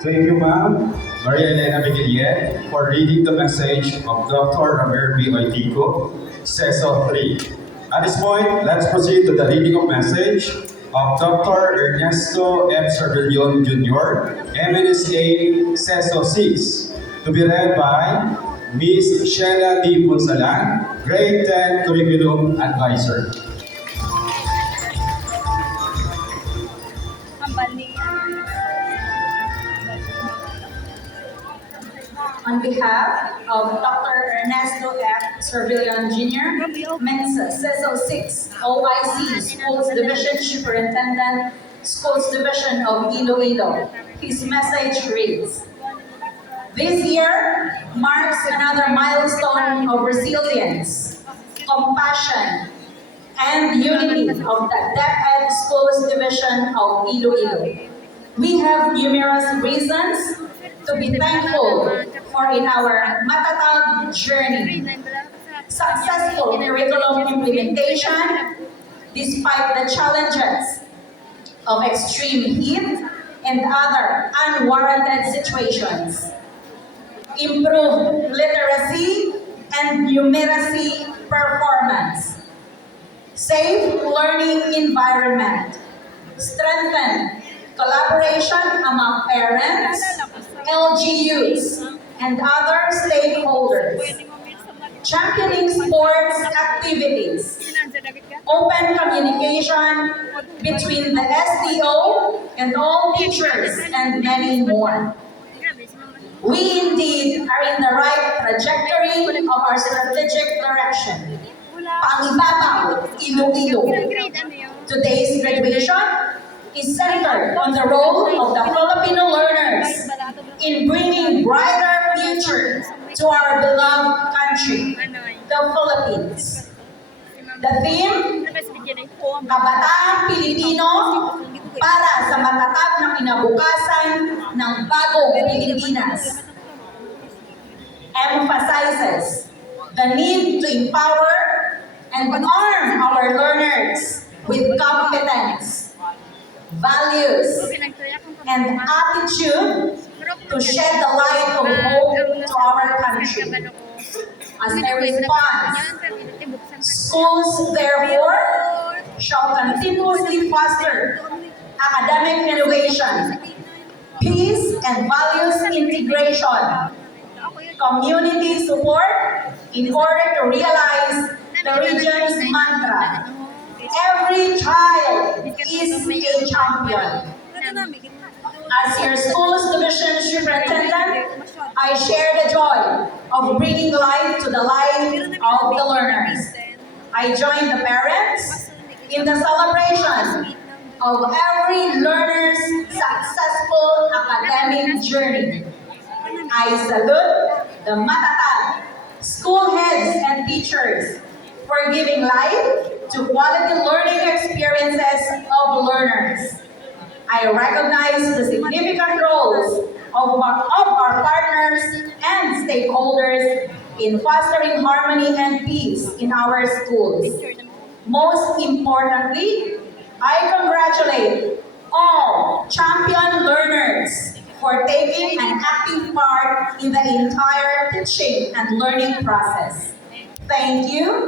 Thank you, ma'am, Maria Elena Miguel, for reading the message of Dr. Ramir B. Oitico, CESO 3. At this point, let's proceed to the reading of message of Dr. Ernesto M. Servillon Jr., MNSA CESO 6, to be read by Ms. Sheila D. Punsalan, Grade 10 Curriculum Advisor. On behalf of Dr. Ernesto F. Servillon Jr., Mensa, CESO 6, OIC, Schools Division Superintendent, Schools Division of Iloilo, his message reads, "This year marks another milestone of resilience, compassion, and unity of the DepEd Schools Division of Iloilo. We have numerous reasons to be thankful for in our matatag journey. Successful curriculum implementation despite the challenges of extreme heat and other unwarranted situations. Improved literacy and numeracy performance. Safe learning environment. Strengthened collaboration among parents, LGUs, and other stakeholders. Championing sports activities. Open communication between the SDO and all teachers, and many more. We indeed are in the right trajectory of our strategic direction. Pangibabaw, Iloilo. Today's graduation is centered on the role of the Filipino learners in bringing brighter future to our beloved country, the Philippines. The theme, Kabataang Pilipino para sa matatag na kinabukasan ng bagong Pilipinas, emphasizes the need to empower and arm our learners with competence, values, and attitude to shed the light of hope to our country. As a response, schools therefore shall continuously foster academic innovation, peace and values integration, community support in order to realize the region's mantra. Every child is a champion. As your school's division superintendent, I share the joy of bringing light to the life of the learners. I join the parents in the celebration of every learner's successful academic journey. I salute the matatag, school heads and teachers for giving life to quality learning experiences of learners. I recognize the significant roles of our partners and stakeholders in fostering harmony and peace in our schools. Most importantly, I congratulate all champion learners for taking an active part in the entire teaching and learning process. Thank you.